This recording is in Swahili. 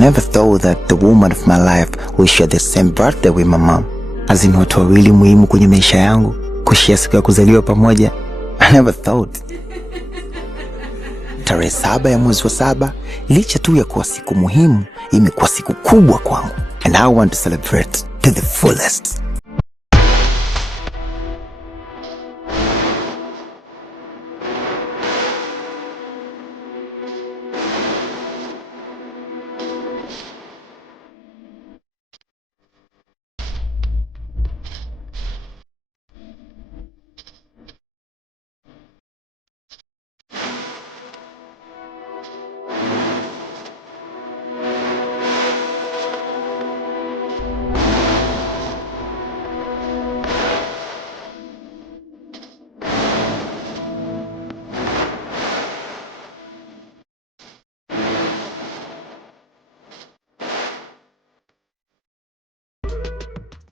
never thought that the woman of my life will share the same birthday with my mom. As in watu wawili muhimu kwenye maisha yangu kushare siku ya kuzaliwa pamoja. I never thought. Tarehe 7 ya mwezi wa 7, licha tu ya kuwa siku muhimu, imekuwa siku kubwa kwangu. And I want to celebrate to the fullest.